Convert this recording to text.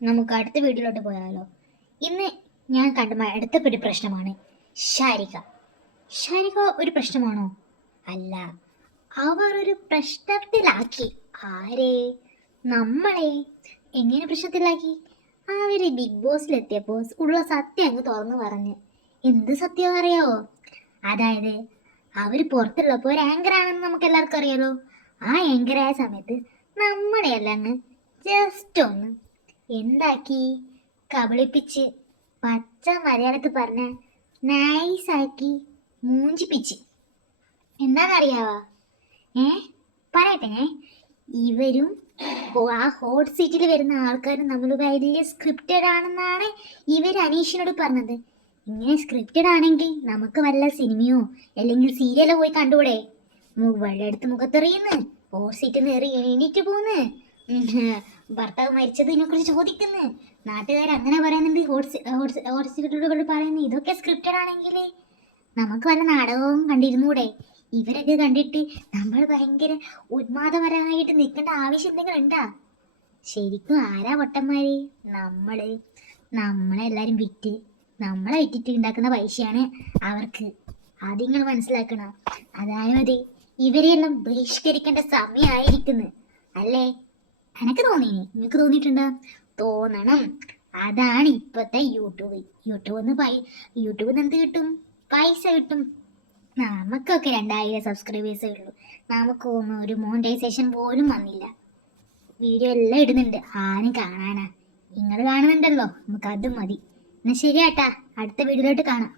നമുക്ക് അടുത്ത വീട്ടിലോട്ട് പോയാലോ? ഇന്ന് ഞാൻ കണ്ട അടുത്ത ഒരു പ്രശ്നമാണ് ഷാരിക. ഷാരിക ഒരു പ്രശ്നമാണോ? അല്ല, അവർ ഒരു പ്രശ്നത്തിലാക്കി. ആരെ? നമ്മളെ. എങ്ങനെ പ്രശ്നത്തിലാക്കി? അവര് ബിഗ് ബോസിലെത്തിയപ്പോൾ ഉള്ള സത്യം അങ്ങ് തുറന്നു പറഞ്ഞ്. എന്ത് സത്യം അറിയാവോ? അതായത് അവർ പുറത്തുള്ളപ്പോൾ ഒരു ആങ്കർ ആണെന്ന് നമുക്ക് എല്ലാവർക്കും അറിയാലോ. ആ ആങ്കറായ സമയത്ത് നമ്മളെ എല്ലാം അങ്ങ് ജസ്റ്റ് ഒന്ന് എന്താക്കി, കബളിപ്പിച്ച്, പച്ച മലയാളത്തിൽ പറഞ്ഞ നൈസാക്കി മൂഞ്ചിപ്പിച്ച്. എന്താണെന്നറിയാവാ? പറയട്ടെ. ഇവരും ആ ഹോട്ട് സീറ്റിൽ വരുന്ന ആൾക്കാരും നമ്മൾ വലിയ സ്ക്രിപ്റ്റഡ് ആണെന്നാണ് ഇവർ അനീഷിനോട് പറഞ്ഞത്. ഇങ്ങനെ സ്ക്രിപ്റ്റഡ് ആണെങ്കിൽ നമുക്ക് വല്ല സിനിമയോ അല്ലെങ്കിൽ സീരിയലോ പോയി കണ്ടുകൂടെ? വെള്ളെടുത്ത് മുഖത്തെറിയുന്നു, ഹോട്ട് സീറ്റിൽ നിന്ന് എണീറ്റ് പോന്ന്, ഭർത്താവ് മരിച്ചതിനെ കുറിച്ച് ചോദിക്കുന്നു, നാട്ടുകാർ അങ്ങനെ പറയുന്നുണ്ട്, ഹോട്ട് സീറ്റിലൂടെ പറയുന്നു. ഇതൊക്കെ സ്ക്രിപ്റ്റഡ് ആണെങ്കിൽ നമുക്ക് വല്ല നാടകവും കണ്ടിരുന്നൂടെ? ഇവരൊക്കെ കണ്ടിട്ട് നമ്മൾ ഭയങ്കര ഉന്മാദപരമായിട്ട് നിൽക്കേണ്ട ആവശ്യം എന്തെങ്കിലും ഉണ്ടാ? ശരിക്കും ആരാ പൊട്ടന്മാര്? നമ്മളെല്ലാരും വിറ്റ്, നമ്മളെ വിറ്റിട്ട് ഉണ്ടാക്കുന്ന പൈസയാണ് അവർക്ക്. അത് നിങ്ങൾ മനസ്സിലാക്കണം. അതായത് ഇവരെയെല്ലാം ബഹിഷ്കരിക്കേണ്ട സമയമായിരിക്കുന്നു, അല്ലേ? എനിക്ക് തോന്നിനി, നിങ്ങൾക്ക് തോന്നിയിട്ടുണ്ടോ? തോന്നണം. അതാണ് ഇപ്പത്തെ യൂട്യൂബിൽ നിന്ന് എന്ത് കിട്ടും? പൈസ കിട്ടും. നമുക്കൊക്കെ 2000 സബ്സ്ക്രൈബേഴ്സേ ഉള്ളൂ. നമുക്കൊന്നും ഒരു മോണിറ്റൈസേഷൻ പോലും വന്നില്ല. വീഡിയോ എല്ലാം ഇടുന്നുണ്ട്, ആരും കാണാനാ? നിങ്ങൾ കാണുന്നുണ്ടല്ലോ, നമുക്ക് അതും മതി. എന്നാൽ ശരിയാട്ടാ, അടുത്ത വീഡിയോയിലോട്ട് കാണാം.